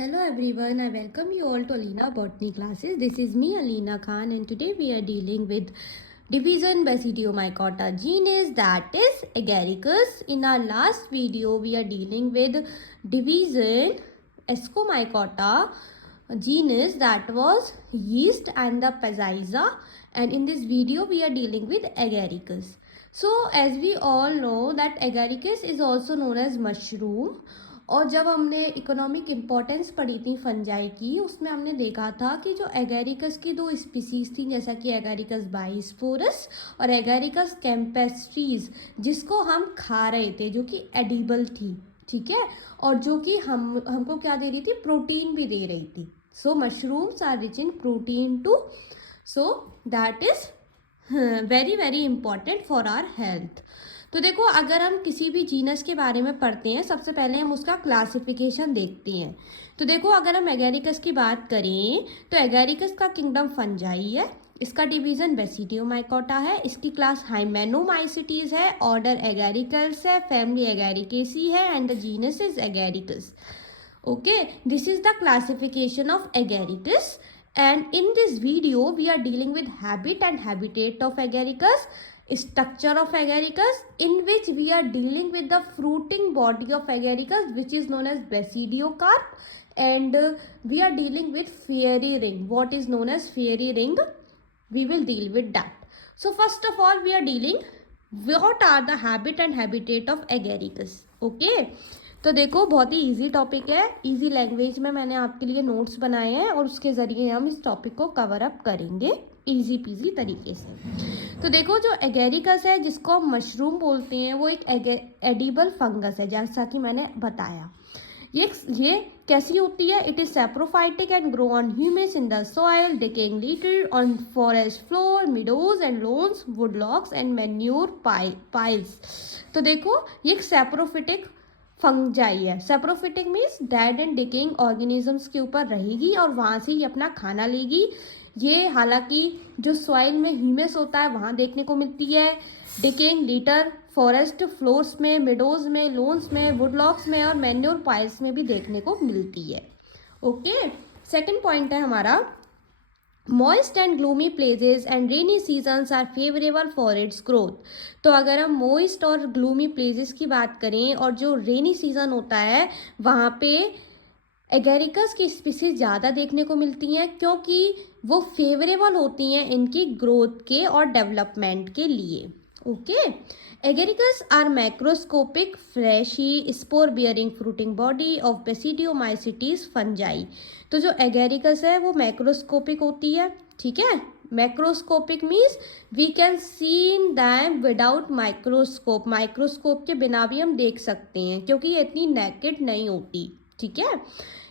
Hello everyone, I welcome you all to Alina Botany classes. This is me Alina Khan and today we are dealing with division Basidiomycota genus, that is Agaricus. In our last video we are dealing with division Ascomycota genus, that was yeast and the Pezaiza, and in this video we are dealing with Agaricus. So as we all know that Agaricus is also known as mushroom. और जब हमने economic importance पढ़ी थी fungi की, उसमें हमने देखा था कि जो एगेरिकस की दो स्पीसीज थी, जैसा कि एगेरिकस बाइस्पोरस और एगेरिकस कैम्पेस्ट्रीज, जिसको हम खा रहे थे, जो कि एडिबल थी, ठीक है, और जो कि हमको क्या दे रही थी, प्रोटीन भी दे रही थी. So mushrooms are rich in protein too, so that is very very important for our health. तो देखो, अगर हम किसी भी जीनस के बारे में पढ़ते हैं, सबसे पहले हम उसका क्लासिफिकेशन देखते हैं. तो देखो, अगर हम एगेरिकस की बात करें तो एगेरिकस का किंगडम फंजाई है, इसका डिवीजन बेसिडियोमाइकोटा है, इसकी क्लास हाइमेनोमाइसिटीज है, ऑर्डर एगेरिकल्स है, फैमिली एगेरिकेसी है and the genus is agaricus. Okay, this is the classification of agaricus. And in this video we are dealing with habit and habitat of agaricus, structure of agaricus, in which we are dealing with the fruiting body of agaricus which is known as basidiocarp, and we are dealing with fairy ring. What is known as fairy ring, we will deal with that. So first of all we are dealing what are the habit and habitat of agaricus. Okay, तो देखो, बहुत ही easy topic है, easy language में मैंने आपके लिए notes बनाए हैं और उसके ज़रिए हम इस टॉपिक को कवर अप करेंगे इजी पीजी तरीके से. तो देखो, जो एगेरिकस है, जिसको हम मशरूम बोलते हैं, वो एक एडिबल फंगस है, जैसा कि मैंने बताया. ये कैसी होती है? It is saprophytic and grow on humus in the soil, decaying litter on forest floor, meadows and lawns, woodlots and manure piles. तो देखो, ये एक सैप्रोफिटिक फंजाई है. Saprophytic means dead and decaying organisms के ऊपर रहेगी और वहाँ से ही अपना खाना लेगी. ये हालांकि जो सॉइल में ह्यूमस होता है वहाँ देखने को मिलती है, डिकेइंग लिटर फॉरेस्ट फ्लोर्स में, मिडोज में, लोन्स में, वुडलॉक्स में और मैन्योर पाइल्स में भी देखने को मिलती है. ओके, सेकेंड पॉइंट है हमारा, moist and gloomy places and rainy seasons are favourable for its growth. तो अगर हम मॉइस्ट और ग्लूमी प्लेसेस की बात करें और जो रेनी सीजन होता है, वहाँ पे एगेरिकस की स्पीसीज ज़्यादा देखने को मिलती हैं, क्योंकि वो फेवरेबल होती हैं इनकी ग्रोथ के और डेवलपमेंट के लिए. Okay, agaricus are macroscopic fleshy spore bearing fruiting body of basidiomycetes fungi. तो जो एगेरिकस है वो मैक्रोस्कोपिक होती है, ठीक है. Macroscopic means we can seen them without microscope. Microscope के बिना भी हम देख सकते हैं, क्योंकि ये इतनी नेकेड नहीं होती, ठीक है.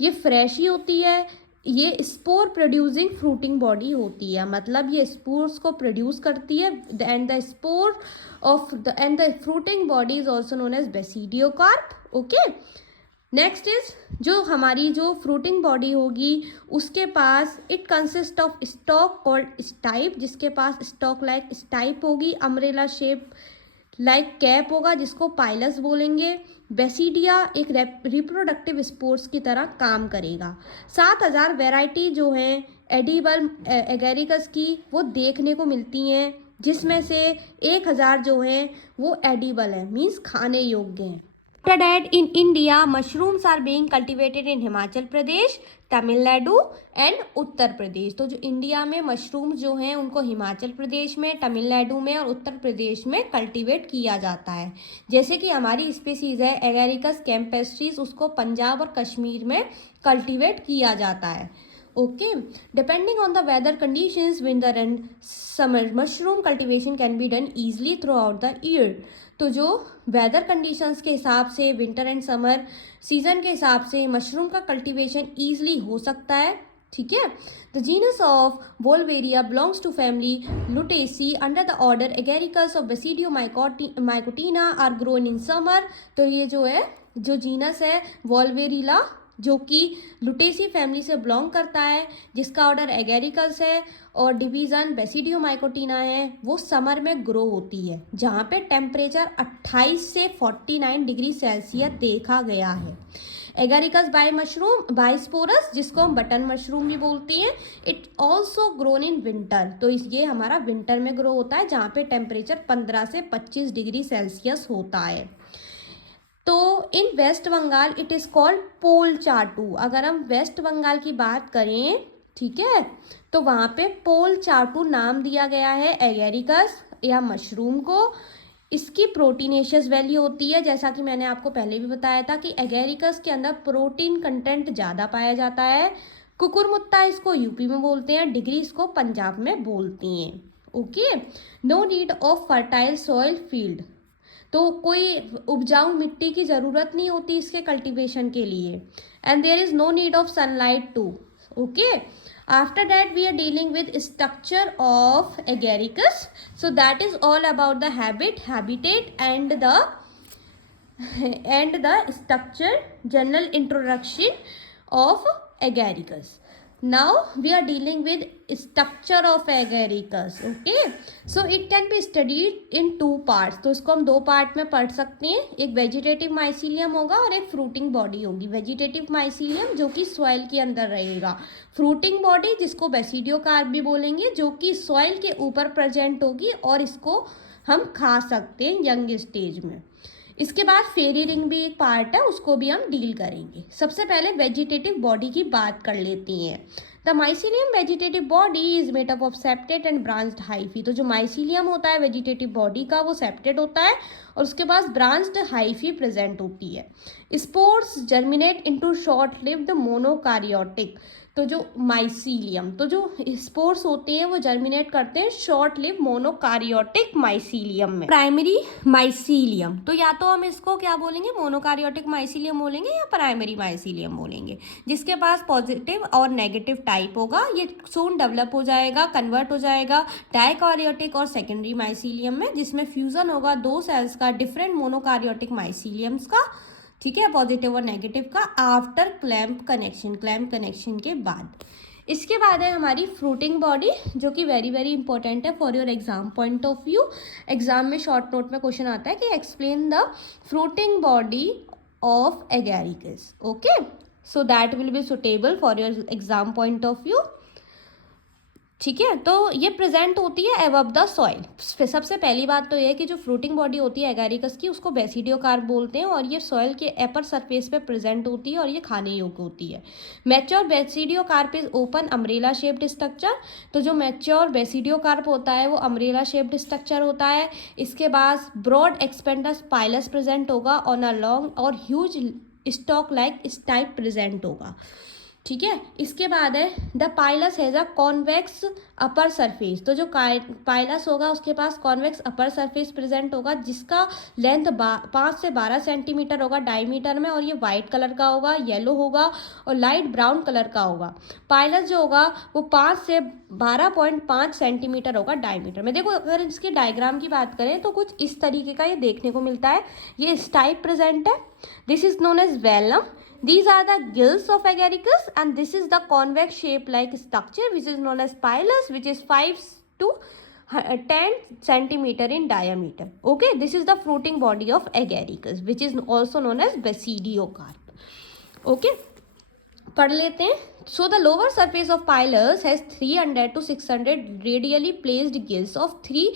ये फ्रेशी होती है, ये स्पोर प्रोड्यूसिंग फ्रूटिंग बॉडी होती है, मतलब ये स्पोर्स को प्रोड्यूस करती है. And the spore of the and the fruiting body is also known as basidiocarp. Okay, next is, जो हमारी जो फ्रूटिंग बॉडी होगी उसके पास it consist of stalk called stipe, जिसके पास स्टॉक लाइक स्टाइप होगी, अम्ब्रेला शेप लाइक कैप होगा जिसको पाइलस बोलेंगे. बेसिडिया एक रिप्रोडक्टिव स्पोर्स की तरह काम करेगा. 7000 वैरायटी जो हैं एडिबल एगेरिकस की वो देखने को मिलती हैं, जिसमें से 1000 जो हैं वो एडिबल है, मीन्स खाने योग्य हैं. After that, in India, mushrooms are being cultivated in Himachal Pradesh, Tamil Nadu and Uttar Pradesh. तो जो इंडिया में मशरूम जो हैं उनको हिमाचल प्रदेश में, तमिलनाडु में और उत्तर प्रदेश में कल्टीवेट किया जाता है. जैसे कि हमारी स्पीसीज है एगेरिकस कैम्पेस्ट्रीज, उसको पंजाब और कश्मीर में कल्टीवेट किया जाता है. Okay, depending on the weather conditions, winter and summer, mushroom cultivation can be done easily throughout the year. तो जो वेदर कंडीशंस के हिसाब से, विंटर एंड समर सीजन के हिसाब से मशरूम का कल्टीवेशन ईजिली हो सकता है, ठीक है. The genus of Volvaria belongs to family Lutaceae under the order Agaricus of Basidiomycotina are grown in summer. तो ये जो है, जो जीनस है वोल्वेरिला जो कि लुटेसी फैमिली से बिलोंग करता है, जिसका ऑर्डर एगेरिकस है और डिवीज़न बेसिडियोमाइकोटिना है, वो समर में ग्रो होती है, जहाँ पे टेम्परेचर 28 से 49 डिग्री सेल्सियस देखा गया है। एगेरिकस बाइस्पोरस, जिसको हम बटन मशरूम भी बोलते हैं, it also grown in winter, तो ये हमारा विंटर में ग्रो होता है, जहाँ पे टेम्परेचर 15 से 25 डिग्री सेल्सियस होता है। तो in West Bengal it is called pol chatu. अगर हम वेस्ट बंगाल की बात करें, ठीक है, तो वहाँ पे पोल चाटू नाम दिया गया है एगेरिकस या मशरूम को। इसकी प्रोटीनेशियस वैल्यू होती है, जैसा कि मैंने आपको पहले भी बताया था कि एगेरिकस के अंदर प्रोटीन कंटेंट ज़्यादा पाया जाता है। कुकुरमुत्ता इसको यूपी में बोलते हैं, डिग्री इसको पंजाब में बोलती हैं। Okay, no need of fertile soil field, तो कोई उपजाऊ मिट्टी की ज़रूरत नहीं होती इसके कल्टीवेशन के लिए। And there is no need of sunlight too. Okay, after that we are dealing with structure of agaricus, so that is all about the habitat and the structure, general introduction of agaricus. Now we are dealing with structure of agaricus. Okay, so it can be studied in two parts, तो इसको हम दो part में पढ़ सकते हैं। एक vegetative mycelium होगा और एक फ्रूटिंग बॉडी होगी। वेजिटेटिव माइसीलियम जो कि सॉइल के अंदर रहेगा, फ्रूटिंग बॉडी जिसको बेसिडियोकार्प भी बोलेंगे, जो कि सॉइल के ऊपर प्रेजेंट होगी और इसको हम खा सकते हैं यंग स्टेज में। इसके बाद फेरी रिंग भी एक पार्ट है, उसको भी हम डील करेंगे। सबसे पहले वेजिटेटिव बॉडी की बात कर लेती हैं। The mycelium vegetative body is made up of septate and branched hyphae. तो जो माइसीलियम होता है वेजिटेटिव बॉडी का, वो सेप्टेड होता है और उसके पास ब्रांच्ड हाइफी प्रेजेंट होती है। Spores germinate into short lived monokaryotic, तो जो माइसीलियम, तो जो स्पोर्स होते हैं वो जर्मिनेट करते हैं शॉर्ट लिव मोनोकारियोटिक माइसीलियम में। प्राइमरी माइसीलियम, तो या तो हम इसको क्या बोलेंगे, मोनोकारियोटिक माइसीलियम बोलेंगे या प्राइमरी माइसीलियम बोलेंगे, जिसके पास पॉजिटिव और नेगेटिव टाइप होगा। ये सून डेवलप हो जाएगा, कन्वर्ट हो जाएगा डाइकारियोटिक और सेकेंडरी माइसीलियम में, जिसमें फ्यूजन होगा दो सेल्स का, डिफरेंट मोनोकारियोटिक माइसीलियम्स का, ठीक है, पॉजिटिव और नेगेटिव का, आफ्टर क्लैम्प कनेक्शन के बाद। इसके बाद है हमारी फ्रूटिंग बॉडी, जो कि वेरी वेरी इंपॉर्टेंट है for your exam point of view. Exam में शॉर्ट नोट में क्वेश्चन आता है कि explain the fruiting body of agaricus. Okay, so that will be suitable for your exam point of view, ठीक है। तो ये प्रेजेंट होती है एबव द सॉइल। सबसे पहली बात तो ये है कि जो फ्रूटिंग बॉडी होती है एगेरिकस की, उसको बेसिडियोकार्प बोलते हैं और ये सॉइल के अपर सरफेस पे प्रेजेंट होती है और ये खाने योग्य होती है। Mature basidiocarp is open umbrella shaped structure, तो जो मैच्योर बेसिडियोकार्प होता है वो अम्ब्रेला शेप्ड स्ट्रक्चर होता है। इसके बाद ब्रॉड एक्सपेंडस पाइलस प्रेजेंट होगा और अ लॉन्ग और huge stock like stipe present होगा, ठीक है। इसके बाद है the pilus has a convex upper surface, तो जो पाइलस होगा उसके पास कॉन्वेक्स अपर सरफेस प्रेजेंट होगा, जिसका लेंथ 5 से 12 सेंटीमीटर होगा डायमीटर में, और ये वाइट कलर का होगा, येलो होगा और लाइट ब्राउन कलर का होगा। पाइलस जो होगा वो 5 से 12.5 सेंटीमीटर होगा डायमीटर में। देखो अगर इसके डायग्राम की बात करें तो कुछ इस तरीके का ये देखने को मिलता है। ये स्टाइप प्रेजेंट है, this is known as velum. These are the gills of agaricus and this is the convex shape like structure which is known as pilus, which is 5 to 10 centimeter in diameter. Okay, this is the fruiting body of agaricus which is also known as basidiocarp. Okay, पढ़ लेते हैं। So the lower surface of pilus has 300 to 600 radially placed gills of 3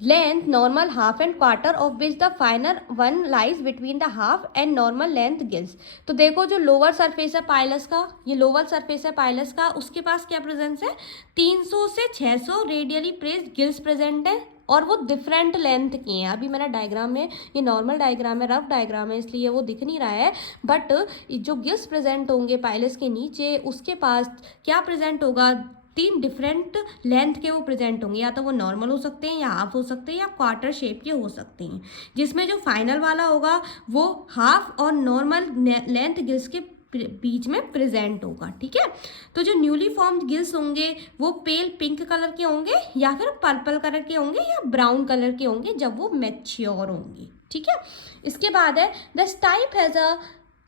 length, normal, half and quarter, of which the finer one lies between the half and normal length gills। तो देखो जो lower surface है pilus का, ये lower surface है pilus का, उसके पास क्या प्रेजेंस है, 300 से 600 रेडियली प्लेस्ड गिल्स प्रेजेंट है और वो डिफरेंट लेंथ की हैं। अभी मेरा डायग्राम में ये नॉर्मल डायग्राम है, रफ डायग्राम है, इसलिए वो दिख नहीं रहा है, बट जो गिल्स प्रेजेंट होंगे पाइलस के नीचे, उसके पास क्या प्रेजेंट होगा, 3 डिफरेंट लेंथ के वो प्रेजेंट होंगे, या तो वो नॉर्मल हो सकते हैं या हाफ हो सकते हैं या क्वार्टर शेप के हो सकते हैं, जिसमें जो फाइनल वाला होगा वो हाफ और नॉर्मल लेंथ गिल्स के बीच में प्रेजेंट होगा, ठीक है। तो जो न्यूली फॉर्म्ड गिल्स होंगे वो पेल पिंक कलर के होंगे या फिर पर्पल कलर के होंगे या ब्राउन कलर के होंगे जब वो मैच्योर होंगे, ठीक है। इसके बाद है the stipe has a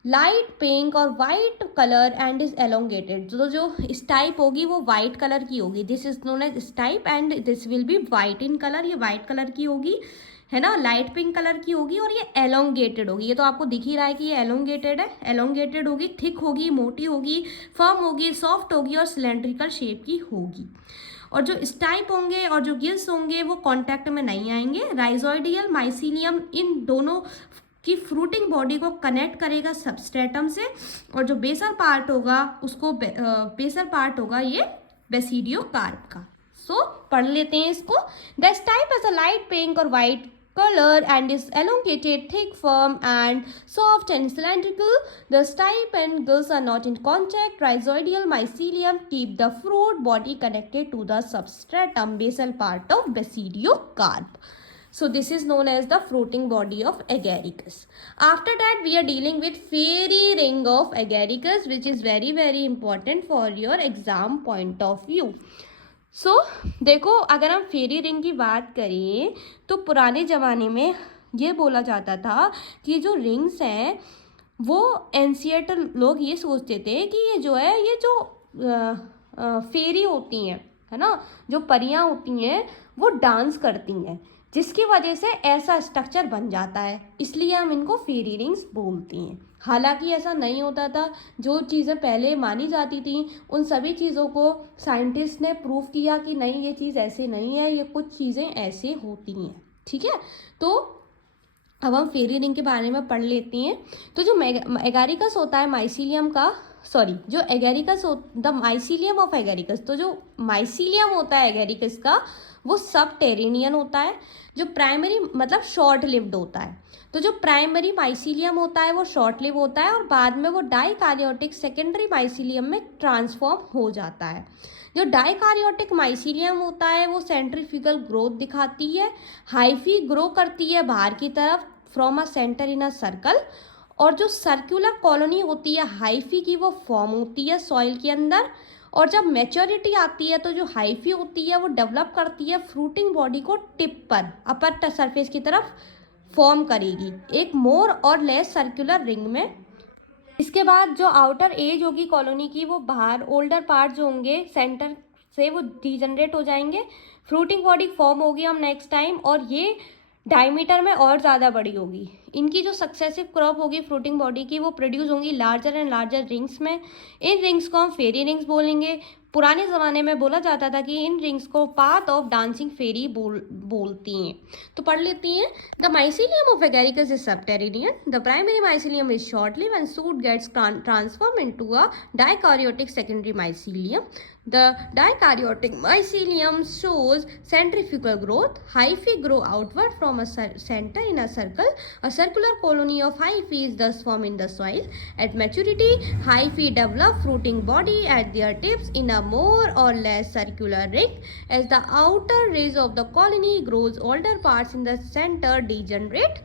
light pink और white colour and is elongated. तो जो स्टाइप होगी वो वाइट कलर की होगी, this is known as stipe and this will be white in colour, ये वाइट कलर की होगी, है ना, लाइट पिंक कलर की होगी और ये एलोंगेटेड होगी। ये तो आपको दिख ही रहा है कि ये एलोंगेटेड है, एलोंगेटेड होगी, थिक होगी, मोटी होगी, फर्म होगी, सॉफ्ट होगी और सिलेंड्रिकल शेप की होगी। और जो स्टाइप होंगे और जो गिल्स होंगे वो कांटेक्ट में नहीं आएंगे। राइजोइडियल माइसीलियम इन दोनों की फ्रूटिंग बॉडी को कनेक्ट करेगा सबस्ट्रेटम से, और जो बेसल पार्ट होगा उसको बेसल पार्ट होगा ये बेसिडियोकार्प का। सो पढ़ लेते हैं इसको। The stipe has a light pink और white color and is elongated, thick, firm and soft and cylindrical. The stipe and gills are not in contact. Rhizoidal mycelium keep the fruit body connected to the substratum, basal part of basidiocarp. So this is known as the fruiting body of agaricus. After that we are dealing with fairy ring of agaricus, which is very very important for your exam point of view. देखो, अगर हम फेरी ring की बात करें तो पुराने ज़माने में ये बोला जाता था कि जो रिंग्स हैं वो एंशिएंट लोग ये सोचते थे कि ये जो है, ये जो फेरी होती हैं, है ना, जो परियां होती हैं वो डांस करती हैं, जिसकी वजह से ऐसा स्ट्रक्चर बन जाता है, इसलिए हम इनको फेरी रिंग्स बोलते हैं। हालांकि ऐसा नहीं होता था, जो चीज़ें पहले मानी जाती थी उन सभी चीज़ों को साइंटिस्ट ने प्रूव किया कि नहीं, ये चीज़ ऐसे नहीं है, ये कुछ चीज़ें ऐसे होती हैं। ठीक है, तो अब हम फेरी रिंग के बारे में पढ़ लेते हैं। तो जो एगारिकस होता है माइसीलियम का, सॉरी, जो agaricus the mycelium of agaricus, तो जो माइसीलियम होता है एगेरिकस का वो सब टेरेनियन होता है। जो प्राइमरी मतलब शॉर्ट लिव्ड होता है, तो जो प्राइमरी माइसीलियम होता है वो शॉर्ट लिव होता है और बाद में वो डाइकार्योटिक सेकेंडरी माइसीलियम में ट्रांसफॉर्म हो जाता है। जो डाइकार्योटिक माइसीलियम होता है वो सेंट्रीफ्यूगल ग्रोथ दिखाती है, हाइफी ग्रो करती है बाहर की तरफ from a centre in a circle, और जो सर्कुलर कॉलोनी होती है हाइफी की वो फॉर्म होती है सॉइल के अंदर, और जब मैच्योरिटी आती है तो जो हाइफी होती है वो डेवलप करती है फ्रूटिंग बॉडी को टिप पर अपर सरफेस की तरफ फॉर्म करेगी एक मोर और लेस सर्कुलर रिंग में। इसके बाद जो आउटर एज होगी कॉलोनी की वो बाहर ओल्डर पार्ट जो होंगे सेंटर से वो डीजनरेट हो जाएंगे, फ्रूटिंग बॉडी फॉर्म होगी हम नेक्स्ट टाइम, और ये डायमीटर में और ज़्यादा बड़ी होगी। इनकी जो सक्सेसिव क्रॉप होगी फ्रूटिंग बॉडी की वो प्रोड्यूस होंगी लार्जर एंड लार्जर रिंग्स में। इन रिंग्स को हम फेरी रिंग्स बोलेंगे। पुराने ज़माने में बोला जाता था कि इन रिंग्स को पाथ ऑफ डांसिंग फेरी बोलती हैं। तो पढ़ लेती हैं। The mycelium of Agaricus is subterranean, the primary mycelium is short live and soon gets transform into a dikaryotic secondary mycelium. The dikaryotic mycelium shows centrifugal growth. Hyphae grow outward from a center in a circle. A circular colony of hyphae is thus formed in the soil. At maturity, hyphae develop fruiting body at their tips in a more or less circular ring. As the outer ridge of the colony grows, older parts in the center degenerate.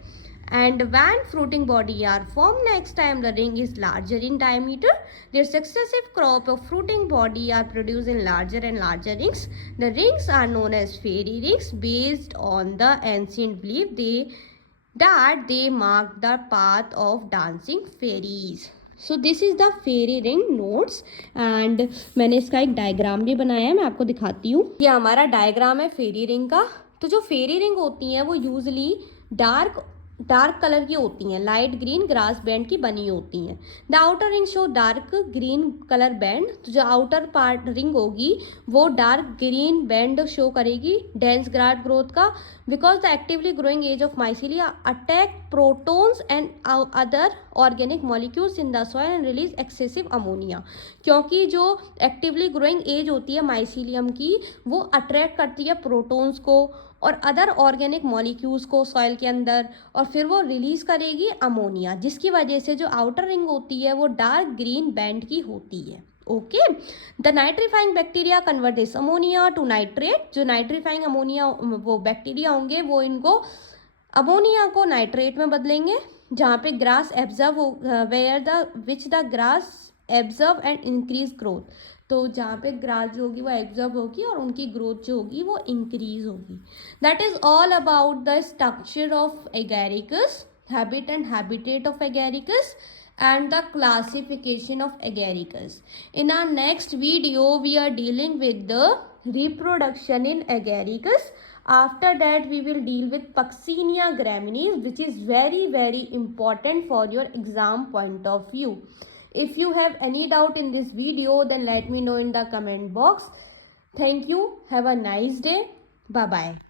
And when fruiting body are formed next time, the ring is larger in diameter. Their successive crop of fruiting body are produced in larger and larger rings. The rings are known as fairy rings based on the ancient belief that they mark the path of dancing fairies. So this is the fairy ring notes and मैंने इसका एक diagram भी बनाया है, मैं आपको दिखाती हूँ। ये हमारा डायग्राम है फेरी रिंग का। तो जो फेरी रिंग होती हैं वो यूजली डार्क कलर की होती हैं, लाइट ग्रीन ग्रास बैंड की बनी होती हैं। The outer ring show dark green colour band, तो जो आउटर पार्ट रिंग होगी वो डार्क ग्रीन बैंड शो करेगी डेंस ग्रास ग्रोथ का, because the actively growing edge of mycelia attack protons and other organic molecules in the soil and release excessive ammonia. क्योंकि जो actively growing as होती है mycelium की वो attract करती है प्रोटोन्स को और अदर ऑर्गेनिक मॉलिक्यूल्स को सॉइल के अंदर, और फिर वो रिलीज करेगी अमोनिया, जिसकी वजह से जो आउटर रिंग होती है वो डार्क ग्रीन बैंड की होती है। Okay, the nitrifying bacteria convert this ammonia to nitrate. जो नाइट्रीफाइंग अमोनिया वो बैक्टीरिया होंगे वो इनको अमोनिया को नाइट्रेट में बदलेंगे, जहाँ पे ग्रास एब्जर्व हो which the grass एब्जर्व and increase growth. तो जहाँ पे ग्रास जो होगी वो एब्जॉर्ब होगी और उनकी ग्रोथ जो होगी वो इंक्रीज होगी। That is all about the structure of agaricus, habit and habitat of agaricus. and the classification of agaricus. In our next video, we are dealing with the reproduction in agaricus. After that, we will deal with Puccinia graminis, which is very important for your exam point of view. If you have any doubt in this video, then let me know in the comment box. Thank you. Have a nice day. Bye-bye.